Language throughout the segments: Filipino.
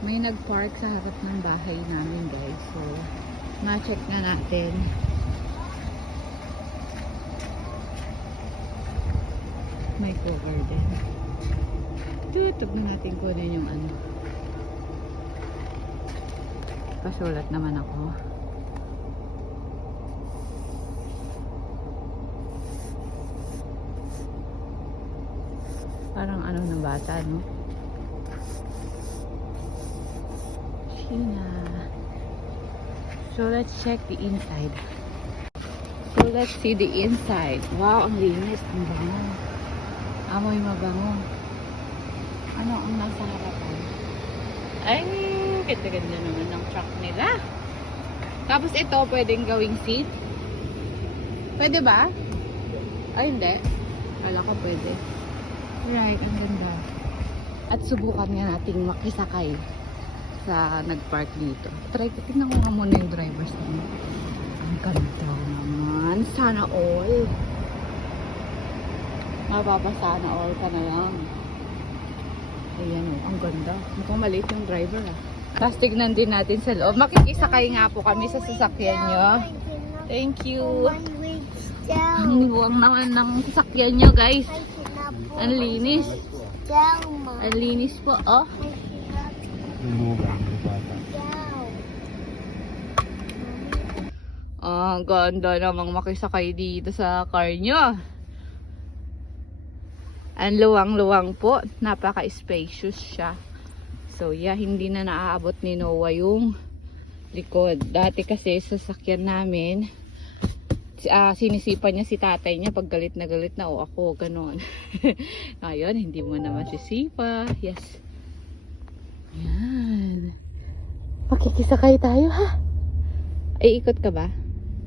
May nag-park sa harap ng bahay namin, guys. So, ma-check na natin. May cover din. Tutog na natin kunin yung ano. Pasulat naman ako. Parang ano ng bata, no? China. So let's check the inside. So let's see the inside. Wow, ang linis. Ang bango. Amoy mabango. Ano ang nasa harapan? Ay, ganda-ganda naman ng truck nila. Tapos ito, pwedeng gawing seat. Pwede ba? Ay, hindi. Wala ka pwede. Right, ang ganda. At subukan nga nating makisakay sa nag-park dito. Tingnan ko nga muna yung drivers naman. Ang ganda naman. Sana all. Mapapasana all ka na lang. Ayan o, ang ganda. Mukhang maliit yung driver ah. Tapos tignan din natin sa loob. Makikisakay nga po kami sa sasakyan nyo. Thank you. Ang buwang naman ng sasakyan nyo, guys. Ang linis. Ang linis po, oh. Ang ganda namang makisakay dito sa car nyo. Ang luwang-luwang po. Napaka-spacious siya. So yeah, hindi na naaabot ni Noah yung likod. Dati kasi sasakyan namin, sinisipan niya si tatay niya pag galit na o ako, ganon. Ngayon, hindi mo naman sisipa. Yes. Yan. Makikisakay tayo, ha? Ay, ikot ka ba?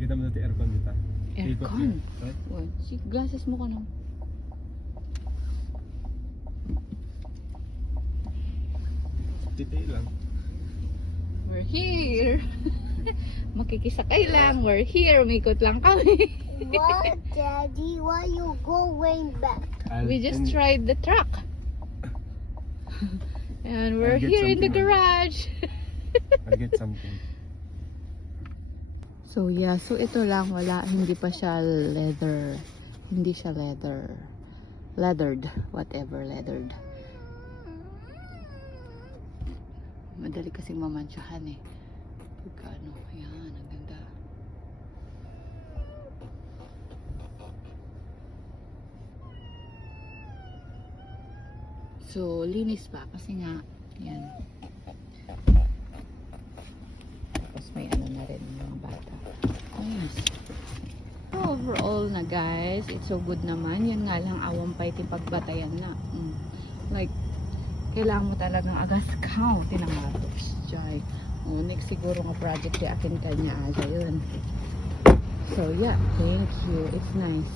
Kita mo natin aircon dito. Aircon? Si glasses mo ka nang. Titay lang. We're here. Makikisakay lang. We're here. Umikot lang kami. What, Daddy? Why you going back? We just tried the truck. And we're I'll get here in the something. garage. I'll get something. So yeah, so ito lang, wala, hindi pa siya leather. Hindi siya leathered, whatever, leathered. Madali kasing mamansyahan eh. Pagka ano, yan, ang ganda. So, linis pa kasi nga, yan. Tapos may ano na rin mga bata. Nice. So, overall na guys, it's so good naman. Yun nga lang, awang pa iting pagbatayan na. Like, kailangan mo talagang agas-kaw. Tinangatos. Jai. Next siguro nga project di akin kanya aga yun. So, yeah. Thank you. It's nice.